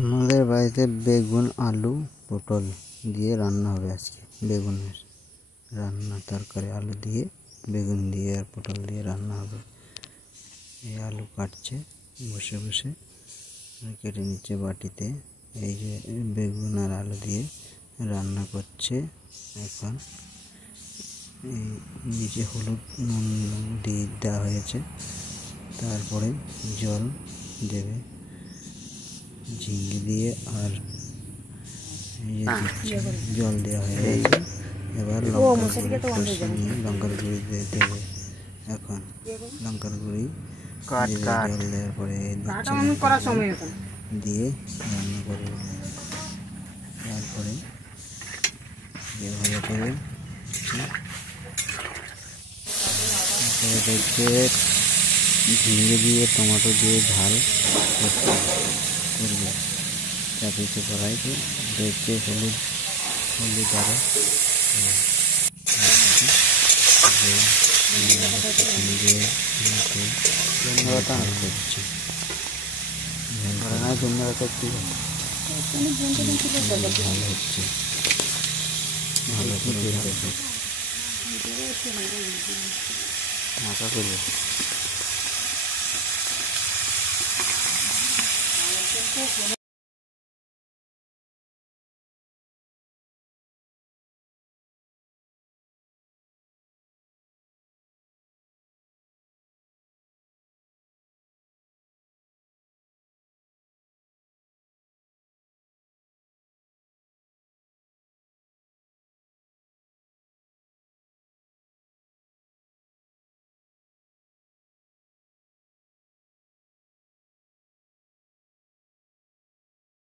আমাদের বাড়িতে বেগুন, আলু, পটল দিয়ে রান্না হবে আজকে। বেগুনের রান্না, তরকারি, আলু দিয়ে, বেগুন দিয়ে আর পটল দিয়ে রান্না হবে। এই আলু কাটছে বসে বসে, কেটে নিচ্ছে বাটিতে। এই যে বেগুন আর আলু দিয়ে রান্না করছে এখন। এই নিচে হলুদ নুন দিয়ে দেওয়া হয়েছে, তারপরে জল দেবে ঝিঙে দিয়ে, আর জল দেওয়া হয়ে গেছে। এবার লঙ্কার গুঁড়ি দিয়ে দেবে। এখন লঙ্কার গুঁড়ি জল দেওয়ার পরে দিয়ে রান্না করবে। তারপরে ভালো করে দেখছে ঝিঙে দিয়ে টমেটো দিয়ে ঝাল করবে। চাপিয়েছে কড়াইতে, দেখছে হলুদ আরও করছে। ভালো হচ্ছে, ভালো করে মাথা করবে।